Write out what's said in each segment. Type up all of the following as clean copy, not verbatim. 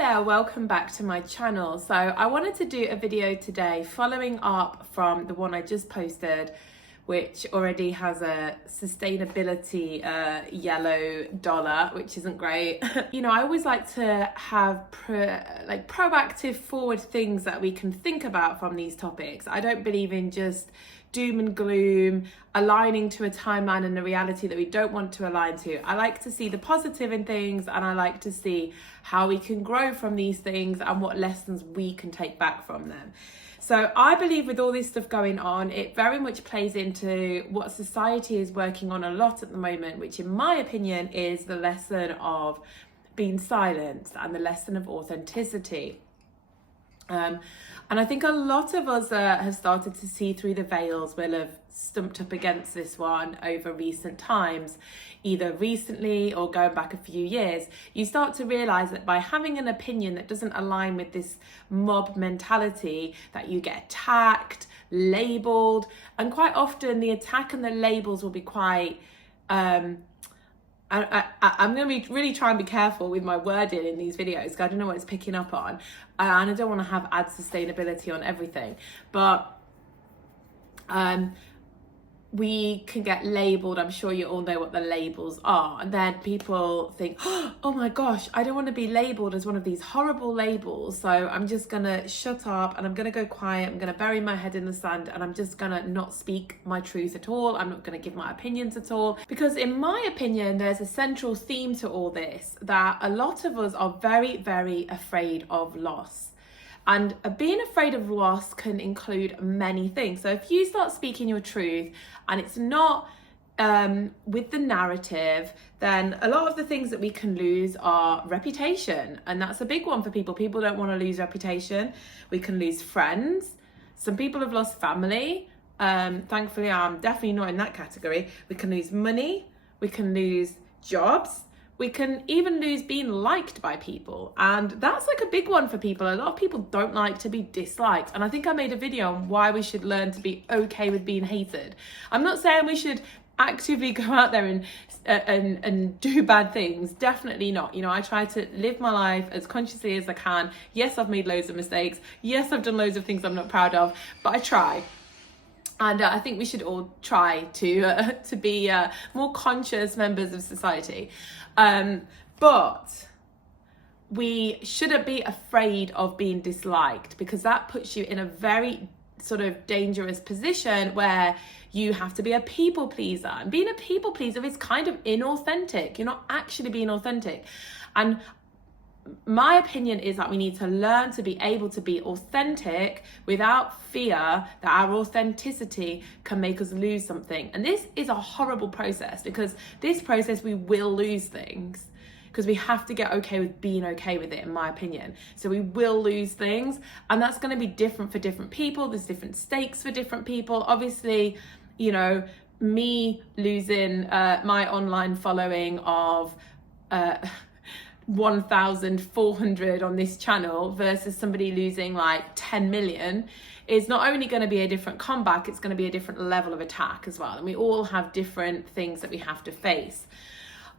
there, welcome back to my channel. So I wanted to do a video today following up from the one I just posted, which already has a sustainability yellow dollar, which isn't great. You know, I always like to have proactive forward things that we can think about from these topics. I don't believe in just doom and gloom, aligning to a timeline and the reality that we don't want to align to. I like to see the positive in things, and I like to see how we can grow from these things and what lessons we can take back from them. So I believe with all this stuff going on, it very much plays into what society is working on a lot at the moment, which in my opinion is the lesson of being silenced and the lesson of authenticity. And I think a lot of us have started to see through the veils, will have stumped up against this one over recent times, either recently or going back a few years. You start to realise that by having an opinion that doesn't align with this mob mentality, that you get attacked, labelled, and quite often the attack and the labels will be quite... I'm going to be really try and be careful with my wording in these videos because I don't know what it's picking up on, and I don't want to add sustainability on everything, but we can get labelled. I'm sure you all know what the labels are, and then people think, oh my gosh, I don't want to be labelled as one of these horrible labels, so I'm just gonna shut up and I'm gonna go quiet, I'm gonna bury my head in the sand, and I'm just gonna not speak my truth at all. I'm not gonna give my opinions at all, because in my opinion there's a central theme to all this, that a lot of us are very, very afraid of loss. And being afraid of loss can include many things. So if you start speaking your truth and it's not with the narrative, then a lot of the things that we can lose are reputation. And that's a big one for people. People don't want to lose reputation. We can lose friends. Some people have lost family. Thankfully, I'm definitely not in that category. We can lose money. We can lose jobs. We can even lose being liked by people, and that's like a big one for people. A lot of people don't like to be disliked, and I think I made a video on why we should learn to be okay with being hated. I'm not saying we should actively go out there and do bad things, definitely not. You know, I try to live my life as consciously as I can. Yes, I've made loads of mistakes. Yes, I've done loads of things I'm not proud of, but I try. And I think we should all try to be more conscious members of society. But we shouldn't be afraid of being disliked, because that puts you in a very sort of dangerous position where you have to be a people pleaser. And being a people pleaser is kind of inauthentic. You're not actually being authentic. And my opinion is that we need to learn to be able to be authentic without fear that our authenticity can make us lose something. And this is a horrible process, because this process we will lose things, because we have to get okay with being okay with it, in my opinion. So we will lose things, and that's going to be different for different people. There's different stakes for different people. Obviously, you know, me losing my online following of 1,400 on this channel versus somebody losing like 10 million is not only going to be a different comeback, it's going to be a different level of attack as well. And we all have different things that we have to face.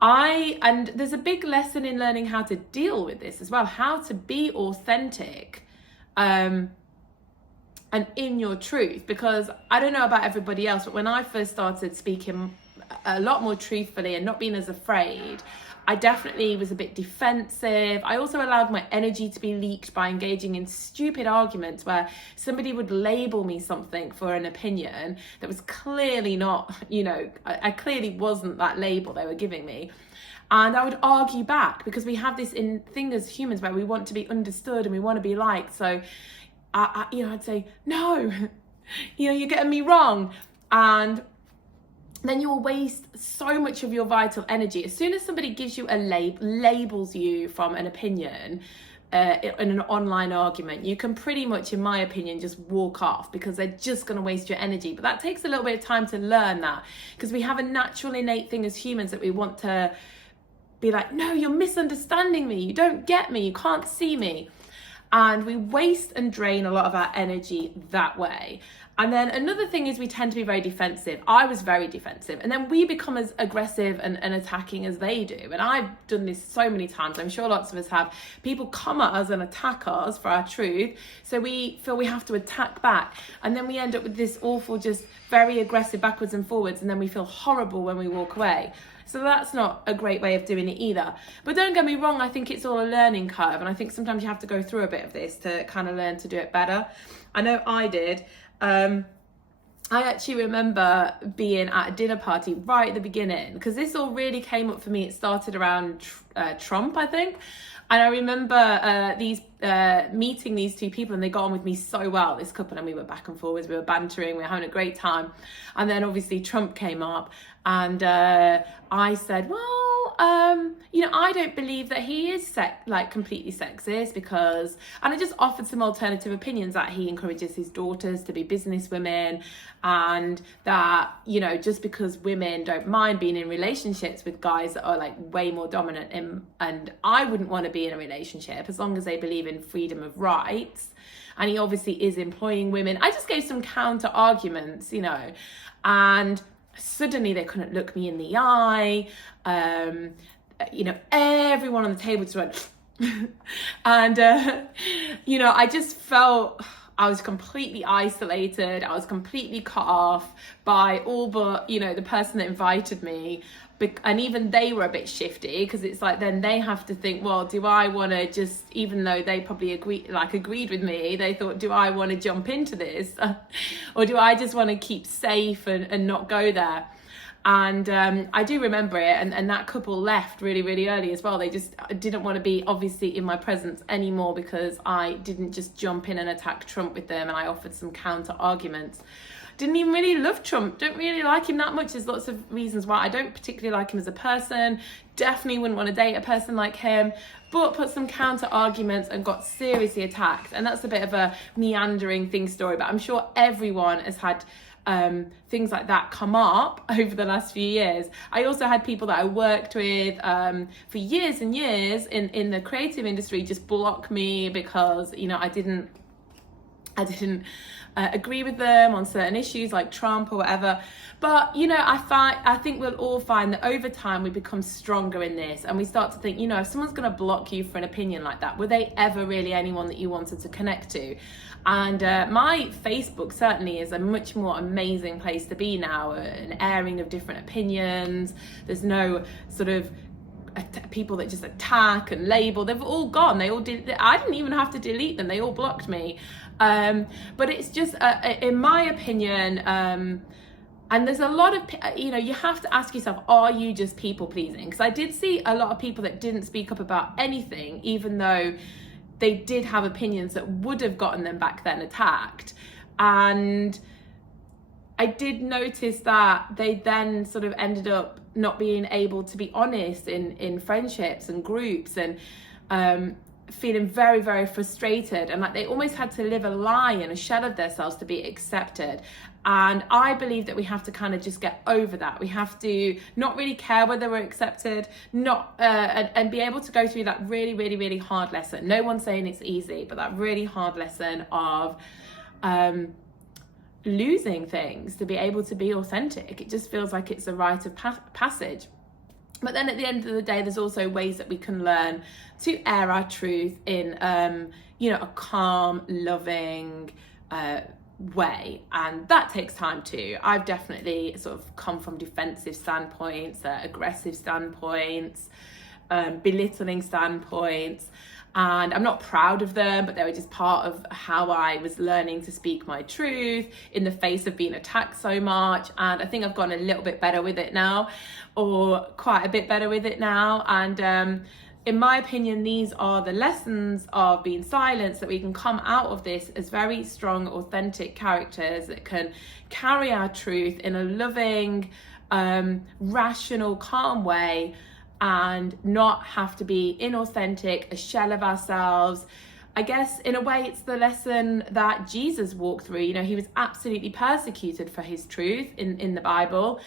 And there's a big lesson in learning how to deal with this as well, how to be authentic and in your truth, because I don't know about everybody else, but when I first started speaking a lot more truthfully and not being as afraid, I definitely was a bit defensive. I also allowed my energy to be leaked by engaging in stupid arguments where somebody would label me something for an opinion that was clearly not, you know, I clearly wasn't that label they were giving me. And I would argue back, because we have this thing as humans where we want to be understood and we want to be liked. So, I'd say, no, you know, you're getting me wrong. And then you will waste so much of your vital energy. As soon as somebody gives you a labels you from an opinion in an online argument, you can pretty much, in my opinion, just walk off, because they're just going to waste your energy. But that takes a little bit of time to learn that, because we have a natural innate thing as humans that we want to be like, no, you're misunderstanding me, you don't get me, you can't see me. And we waste and drain a lot of our energy that way. And then another thing is we tend to be very defensive. I was very defensive. And then we become as aggressive and attacking as they do. And I've done this so many times. I'm sure lots of us have. People come at us and attack us for our truth. So we feel we have to attack back. And then we end up with this awful, just very aggressive backwards and forwards. And then we feel horrible when we walk away. So that's not a great way of doing it either. But don't get me wrong, I think it's all a learning curve. And I think sometimes you have to go through a bit of this to kind of learn to do it better. I know I did. I actually remember being at a dinner party right at the beginning, because this all really came up for me. It started around Trump, I think. And I remember meeting these two people, and they got on with me so well, this couple, and we were back and forwards, we were bantering, we were having a great time. And then obviously Trump came up, and I said, well, I don't believe that he is completely sexist, because, and I just offered some alternative opinions, that he encourages his daughters to be business women, and that, just because women don't mind being in relationships with guys that are like way more dominant, and I wouldn't want to be in a relationship as long as they believe in freedom of rights. And he obviously is employing women. I just gave some counter arguments, and suddenly they couldn't look me in the eye. Everyone on the table just went, and, I just felt I was completely isolated. I was completely cut off by all but, the person that invited me. And even they were a bit shifty, because it's like, then they have to think, well, do I want to just, even though they probably agreed with me, they thought, do I want to jump into this? Or do I just want to keep safe and not go there? And I do remember it, and that couple left really, really early as well. They just didn't want to be obviously in my presence anymore, because I didn't just jump in and attack Trump with them, and I offered some counter arguments. Didn't even really love Trump, don't really like him that much. There's lots of reasons why. I don't particularly like him as a person, definitely wouldn't want to date a person like him, but put some counter arguments and got seriously attacked. And that's a bit of a meandering story, but I'm sure everyone has had things like that come up over the last few years. I also had people that I worked with for years and years in the creative industry just block me because, I didn't agree with them on certain issues like Trump or whatever. But, I think we'll all find that over time we become stronger in this, and we start to think, if someone's going to block you for an opinion like that, were they ever really anyone that you wanted to connect to? And my Facebook certainly is a much more amazing place to be now, an airing of different opinions. There's no sort of people that just attack and label. They've all gone. They all did. I didn't even have to delete them. They all blocked me. But it's just, in my opinion, and there's a lot of, you have to ask yourself, are you just people pleasing? Because I did see a lot of people that didn't speak up about anything, even though they did have opinions that would have gotten them back then attacked. And I did notice that they then sort of ended up not being able to be honest in friendships and groups, and feeling very, very frustrated, and like they almost had to live a lie and a shell of themselves to be accepted. And I believe that we have to kind of just get over that. We have to not really care whether we're accepted, and be able to go through that really, really, really hard lesson. No one's saying it's easy, but that really hard lesson of losing things to be able to be authentic. It just feels like it's a rite of passage. But then at the end of the day, there's also ways that we can learn to air our truth in, a calm, loving way. And that takes time too. I've definitely sort of come from defensive standpoints, aggressive standpoints, belittling standpoints. And I'm not proud of them, but they were just part of how I was learning to speak my truth in the face of being attacked so much. And I think I've gotten a little bit better with it now, or quite a bit better with it now. And in my opinion, these are the lessons of being silenced, that we can come out of this as very strong, authentic characters that can carry our truth in a loving, rational, calm way, and not have to be inauthentic, a shell of ourselves. I guess in a way it's the lesson that Jesus walked through. He was absolutely persecuted for his truth in the Bible,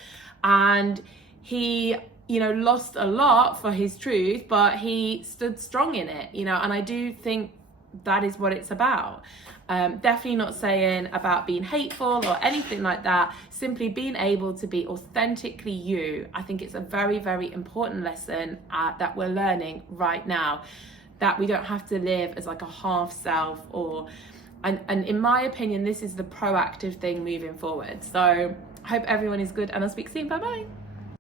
and he lost a lot for his truth, but he stood strong in it, and I do think that is what it's about. Definitely not saying about being hateful or anything like that. Simply being able to be authentically you. I think it's a very, very important lesson that we're learning right now, that we don't have to live as like a half self, and in my opinion, this is the proactive thing moving forward. So I hope everyone is good, and I'll speak soon. Bye bye.